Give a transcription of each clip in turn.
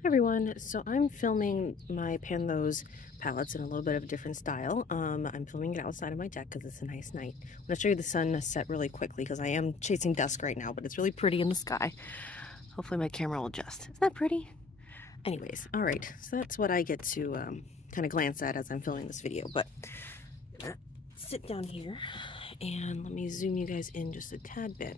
Hi everyone, so I'm filming my Pan Those palettes in a little bit of a different style. I'm filming it outside of my deck because it's a nice night. I'm going to show you the sun set really quickly because I am chasing dusk right now, but it's really pretty in the sky. Hopefully my camera will adjust. Isn't that pretty? Anyways, alright, so that's what I get to kind of glance at as I'm filming this video, but I'm going to sit down here and let me zoom you guys in just a tad bit.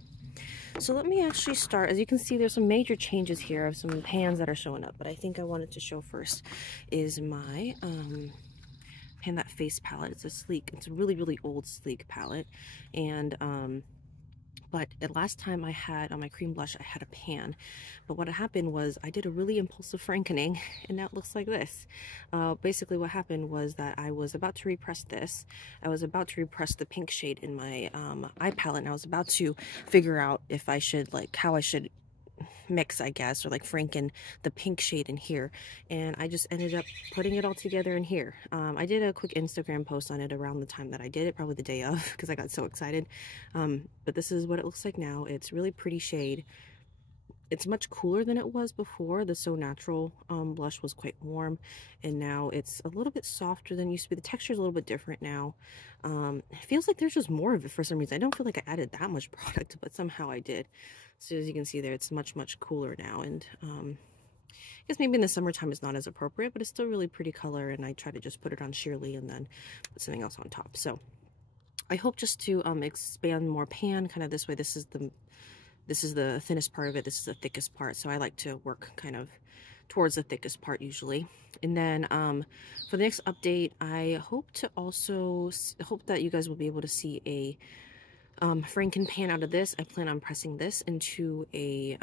So let me actually start. As you can see, there's some major changes here of some pans that are showing up, but I think I wanted to show first is my pan that face palette. It's a really old sleek palette, and but last time I had on my cream blush I had a pan, but what happened was I did a really impulsive frankening and now it looks like this. Basically what happened was that I was about to repress this. I was about to repress the pink shade in my eye palette, and I was about to figure out if I should, like, how I should mix, I guess, or like franken the pink shade in here, and I just ended up putting it all together in here. I did a quick Instagram post on it around the time that I did it, probably the day of, because I got so excited. But this is what it looks like now. It's really pretty shade. It's much cooler than it was before. The So Natural blush was quite warm, and now it's a little bit softer than it used to be. The texture is a little bit different now. It feels like there's just more of it for some reason. I don't feel like I added that much product, but somehow I did. So as you can see there, it's much cooler now, and I guess maybe in the summertime it's not as appropriate, but it's still really pretty color, and I try to just put it on sheerly and then put something else on top. So I hope just to expand more pan kind of this way. This is the thinnest part of it. This is the thickest part, so I like to work kind of towards the thickest part usually. And then for the next update, I hope to also hope that you guys will be able to see a franken pan out of this. I plan on pressing this into a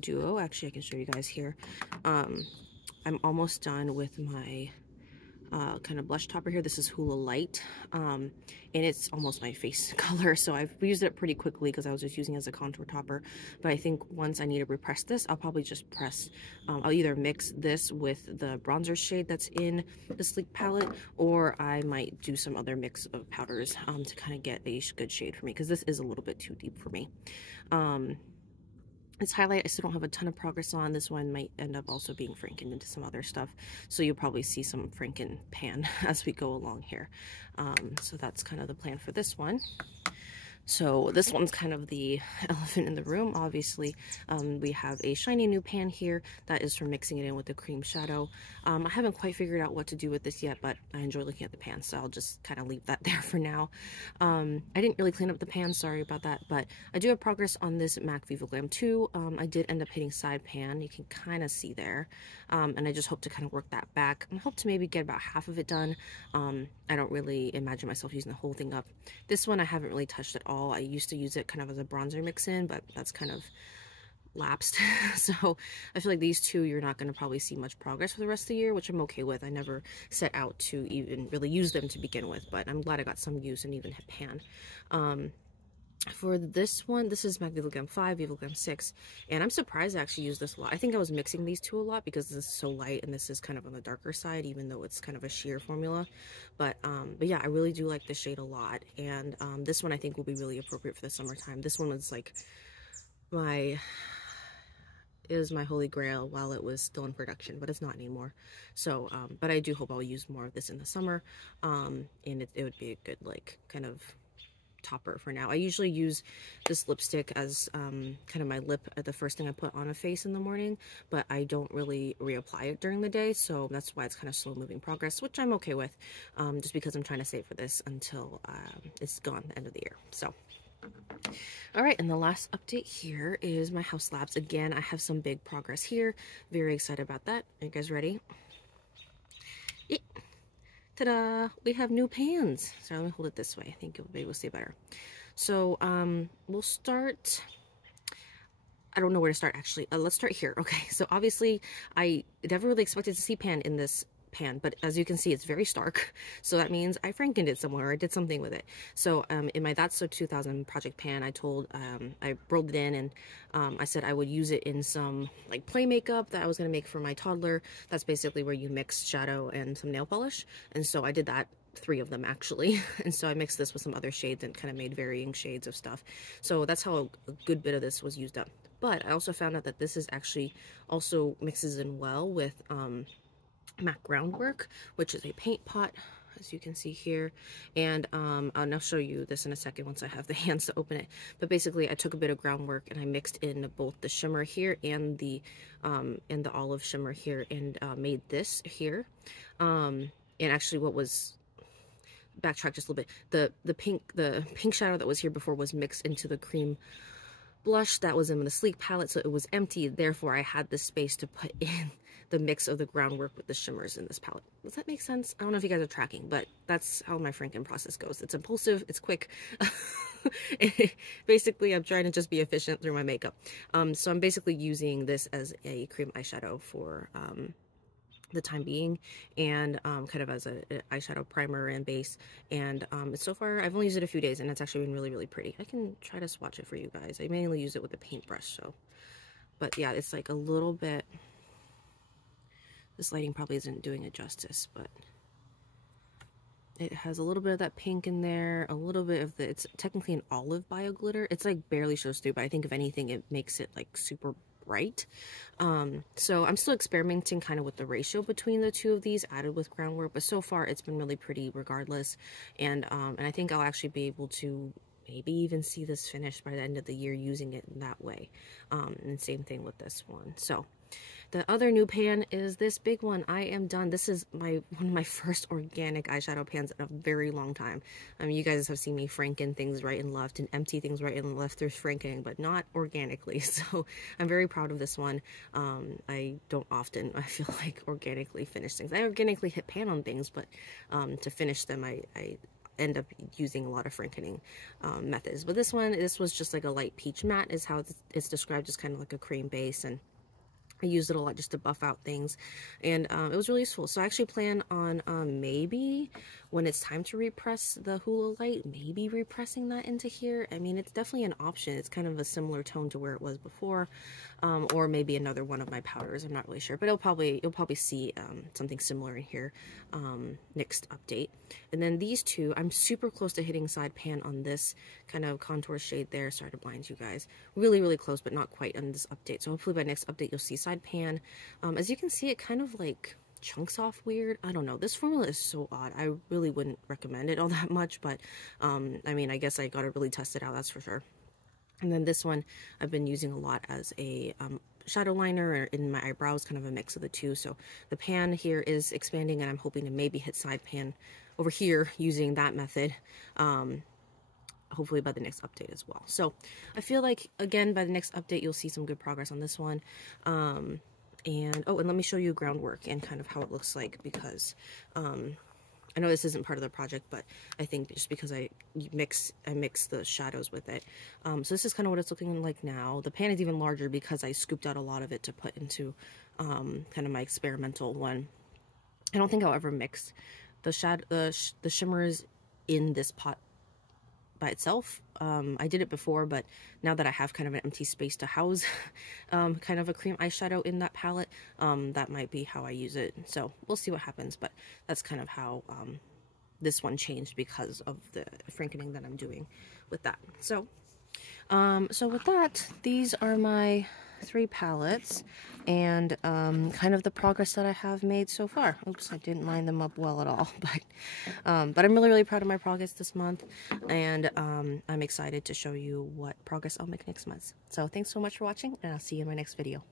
duo. Actually, I can show you guys here. I'm almost done with my kind of blush topper here. This is Hula Light, and it's almost my face color, so I've used it pretty quickly because I was just using it as a contour topper. But I think once I need to repress this, I'll probably just press, I'll either mix this with the bronzer shade that's in the sleek palette, or I might do some other mix of powders to kind of get a good shade for me, because this is a little bit too deep for me. This highlight I still don't have a ton of progress on. This one might end up also being franken into some other stuff, so you'll probably see some franken pan as we go along here. So that's kind of the plan for this one. So this one's kind of the elephant in the room. Obviously, we have a shiny new pan here that is for mixing it in with the cream shadow. I haven't quite figured out what to do with this yet, but I enjoy looking at the pan, so I'll just kind of leave that there for now. I didn't really clean up the pan, sorry about that, but I do have progress on this MAC Vivo Glam 2. I did end up hitting side pan, you can kind of see there, and I just hope to kind of work that back. I hope to maybe get about half of it done. I don't really imagine myself using the whole thing up. This one I haven't really touched at all. I used to use it kind of as a bronzer mix-in, but that's kind of lapsed. So I feel like these two, you're not going to probably see much progress for the rest of the year, which I'm okay with. I never set out to even really use them to begin with, but I'm glad I got some use and even hit pan. For this one, this is MAC Vivo Glam 5, Vivo Glam 6, and I'm surprised I actually used this a lot. I think I was mixing these two a lot because this is so light and this is kind of on the darker side, even though it's kind of a sheer formula. But yeah, I really do like this shade a lot, and this one I think will be really appropriate for the summertime. This one was like my holy grail while it was still in production, but it's not anymore. So but I do hope I'll use more of this in the summer, and it would be a good, like, kind of topper for now. I usually use this lipstick as kind of my lip, the first thing I put on a face in the morning, but I don't really reapply it during the day, so that's why it's kind of slow moving progress, which I'm okay with, just because I'm trying to save for this until it's gone the end of the year. So alright, and the last update here is my House Labs. Again, I have some big progress here. Very excited about that. Are you guys ready? Ta-da! We have new pans. So let me hold it this way. I think you'll be able to see better. So we'll start. I don't know where to start actually. Let's start here. Okay. So obviously, I never really expected to see pan in this pan, but as you can see, it's very stark, so that means I frankened it somewhere, or I did something with it. So in my That's So 2000 project pan, I rolled it in, and I said I would use it in some like play makeup that I was going to make for my toddler. That's basically where you mix shadow and some nail polish, and so I did that, 3 of them actually. And so I mixed this with some other shades and kind of made varying shades of stuff. So that's how a good bit of this was used up. But I also found out that this is actually also mixes in well with MAC Groundwork, which is a paint pot, as you can see here. And I'll show you this in a second once I have the hands to open it. But basically, I took a bit of Groundwork and I mixed in both the shimmer here and the olive shimmer here, and made this here. And actually, what was backtrack just a little bit. The pink shadow that was here before was mixed into the cream blush that was in the Sleek palette, so it was empty. Therefore, I had the space to put in the mix of the Groundwork with the shimmers in this palette. Does that make sense? I don't know if you guys are tracking, but that's how my Franken process goes. It's impulsive, it's quick. Basically, I'm trying to just be efficient through my makeup. So I'm basically using this as a cream eyeshadow for the time being, and kind of as an eyeshadow primer and base. And so far I've only used it a few days, and it's actually been really, really pretty. I can try to swatch it for you guys. I mainly use it with a paintbrush, so, but yeah, it's like a little bit, this lighting probably isn't doing it justice, but it has a little bit of that pink in there, a little bit of the, it's technically an olive bio glitter. It's like barely shows through, but I think if anything it makes it like super bright. So I'm still experimenting kind of with the ratio between the two of these added with Groundwork, but so far it's been really pretty regardless. And I think I'll actually be able to maybe even see this finished by the end of the year using it in that way. And same thing with this one. So the other new pan is this big one. I am done. This is one of my first organic eyeshadow pans in a very long time. I mean, you guys have seen me Franken things right and left and empty things right and left through Frankening, but not organically. So I'm very proud of this one. I don't often, I feel like, organically finish things. I organically hit pan on things, but to finish them, I end up using a lot of Frankening methods. But this was just like a light peach matte is how it's described, just kind of like a cream base, and I used it a lot just to buff out things, and it was really useful. So I actually plan on maybe when it's time to repress the Hula light, maybe repressing that into here. I mean, it's definitely an option. It's kind of a similar tone to where it was before, or maybe another one of my powders. I'm not really sure, but you'll probably see something similar in here next update. And then these two, I'm super close to hitting side pan on this kind of contour shade there. Sorry to blind you guys. Really, really close, but not quite on this update. So hopefully by next update, you'll see side pan. As you can see, it kind of like chunks off weird. I don't know. This formula is so odd. I really wouldn't recommend it all that much, but I mean, I guess I gotta really test it out, that's for sure. And then this one I've been using a lot as a shadow liner or in my eyebrows, kind of a mix of the two. So the pan here is expanding, and I'm hoping to maybe hit side pan over here using that method. Hopefully by the next update as well. So I feel like, again, by the next update, you'll see some good progress on this one. And let me show you Groundwork and kind of how it looks like, because I know this isn't part of the project, but I think just because I mix the shadows with it. So this is kind of what it's looking like now. The pan is even larger because I scooped out a lot of it to put into kind of my experimental one. I don't think I'll ever mix the shimmers in this pot by itself. I did it before, but now that I have kind of an empty space to house kind of a cream eyeshadow in that palette, that might be how I use it. So we'll see what happens, but that's kind of how this one changed because of the Frankening that I'm doing with that. So with that, these are my 3 palettes and kind of the progress that I have made so far. Oops, I didn't line them up well at all, but I'm really, really proud of my progress this month, and I'm excited to show you what progress I'll make next month. So thanks so much for watching, and I'll see you in my next video.